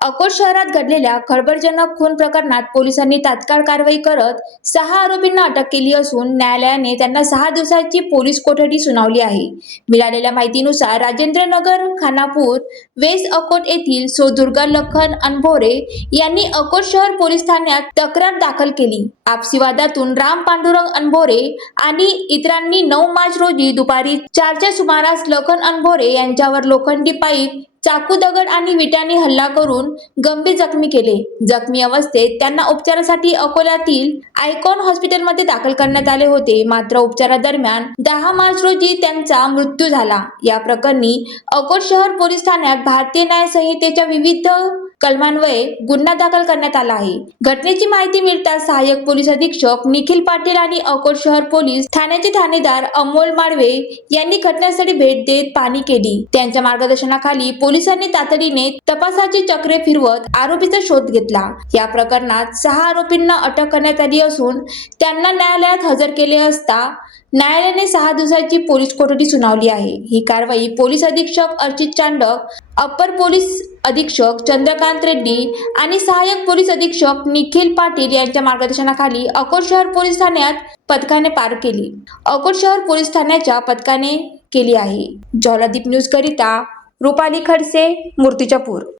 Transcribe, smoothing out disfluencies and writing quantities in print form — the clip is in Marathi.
अकोट शहरात घडलेल्या खळबळजनक खून प्रकरणात पोलिसांनी तात्काळ कारवाई करत 6 आरोपींना अटक केली असून न्यायालयाने त्यांना 6 दिवसांची पोलीस कोठडी सुनावली आहे। मिळालेल्या माहितीनुसार राजेंद्रनगर, खानापूर, वेस्ट अकोट येथील सौ दुर्गा लखन अनभोरे यांनी अकोट शहर पोलीस ठाण्यात तक्रार दाखल केली। आपसी वादातून राम पांडुरंग अनभोरे आणि इतरांनी 9 मार्च रोजी दुपारी 4च्या सुमारास लखन अनभोरे यांच्यावर लोखंडी पाईप, चाकू, दगड आणि विटांनी हल्ला करून गंभीर जखमी केले। जखमी अवस्थेत त्यांना उपचारासाठी अकोल्यातील आयकॉन हॉस्पिटलमध्ये दाखल करण्यात आले होते, मात्र उपचारादरम्यान 10 मार्च रोजी त्यांचा मृत्यू झाला। या प्रकरणी अकोट शहर पोलीस ठाण्यात भारतीय न्याय संहितेच्या विविध कलमान्वये गुन्हा दाखल करण्यात आला आहे। घटनेची माहिती मिळताच सहाय्यक पोलीस अधीक्षक निखिल पाटील आणि अकोट शहर पोलीस ठाण्याचे ठाणेदार अमोल माळवे यांनी घटनास्थळी भेट देत पाहणी केली। त्यांच्या मार्गदर्शनाखाली पोलिसांनी तातडीने तपासाची चक्रे फिरवत आरोपीचा शोध घेतला। या प्रकरणात 6 आरोपींना अटक करण्यात आली असून त्यांना न्यायालयात हजर केले असता न्यायालयाने 6 दिवसांची पोलीस कोठडी सुनावली आहे। ही कारवाई पोलीस अधीक्षक अर्चित चांडक, अप्पर पोलीस अधीक्षक चंद्रकांत रेड्डी आणि सहाय्यक पोलीस अधीक्षक निखिल पाटील यांच्या मार्गदर्शनाखाली अकोट शहर पोलीस ठाण्यात पथकाने पार केली। अकोट शहर पोलीस ठाण्याच्या पथकाने केली आहे। ज्वालादीप न्यूज करिता रुपाली खडसे, मूर्तिजापूर।